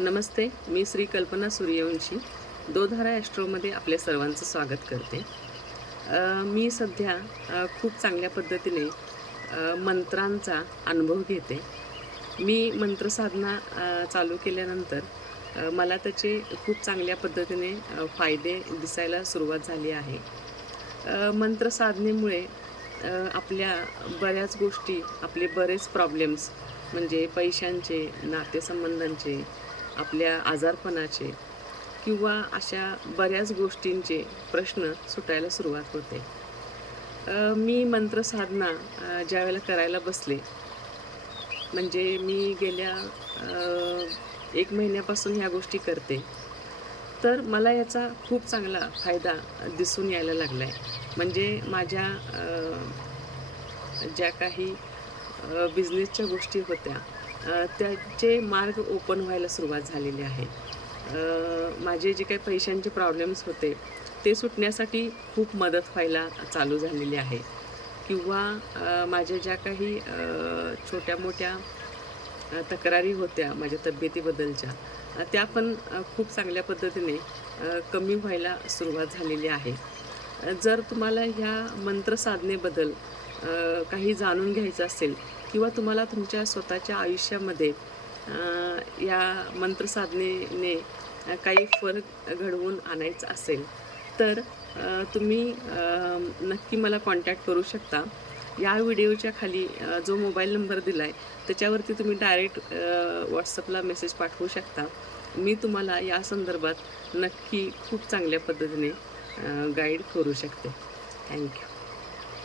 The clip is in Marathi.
नमस्ते, मी श्री कल्पना सूर्यवंशी दोधारा ॲस्ट्रोमध्ये आपल्या सर्वांचं स्वागत करते. मी सध्या खूप चांगल्या पद्धतीने मंत्रांचा अनुभव घेते. मी मंत्रसाधना चालू केल्यानंतर मला त्याचे खूप चांगल्या पद्धतीने फायदे दिसायला सुरुवात झाली आहे. मंत्रसाधनेमुळे आपल्या बऱ्याच गोष्टी, आपले बरेच प्रॉब्लेम्स म्हणजे पैशांचे, नातेसंबंधांचे, आपल्या आजारपणाचे किंवा अशा बऱ्याच गोष्टींचे प्रश्न सुटायला सुरुवात होते. मी मंत्रसाधना ज्यावेळेला करायला बसले, म्हणजे मी गेल्या 1 महिन्यापासून ह्या गोष्टी करते. तर मला याचा खूप चांगला फायदा दिसून यायला लागला आहे. म्हणजे माझ्या ज्या काही बिझनेसच्या गोष्टी होत्या, त्याचे मार्ग ओपन व्हायला सुरुवात झालेली आहे. माझे जे काही पैशांचे प्रॉब्लेम्स होते, ते सुटण्यासाठी खूप मदत व्हायला चालू झालेली आहे. किंवा माझ्या ज्या काही छोट्या-मोठ्या तक्रारी होत्या माझ्या तब्येतीबद्दलच्या, त्या पण खूप चांगल्या पद्धतीने कमी व्हायला सुरुवात झालेली आहे. जर तुम्हाला ह्या मंत्रसाधनेबद्दल काही जाणून घ्यायचं असेल किंवा तुम्हाला तुमच्या स्वतःच्या आयुष्यामध्ये या मंत्रसाधनेने काही फरक घडवून आणायचा असेल, तर तुम्ही नक्की मला कॉन्टॅक्ट करू शकता. या व्हिडिओच्या खाली जो मोबाईल नंबर दिला आहे, त्याच्यावरती तुम्ही डायरेक्ट व्हॉट्सअपला मेसेज पाठवू शकता. मी तुम्हाला या संदर्भात नक्की खूप चांगल्या पद्धतीने गाईड करू शकते. थँक्यू.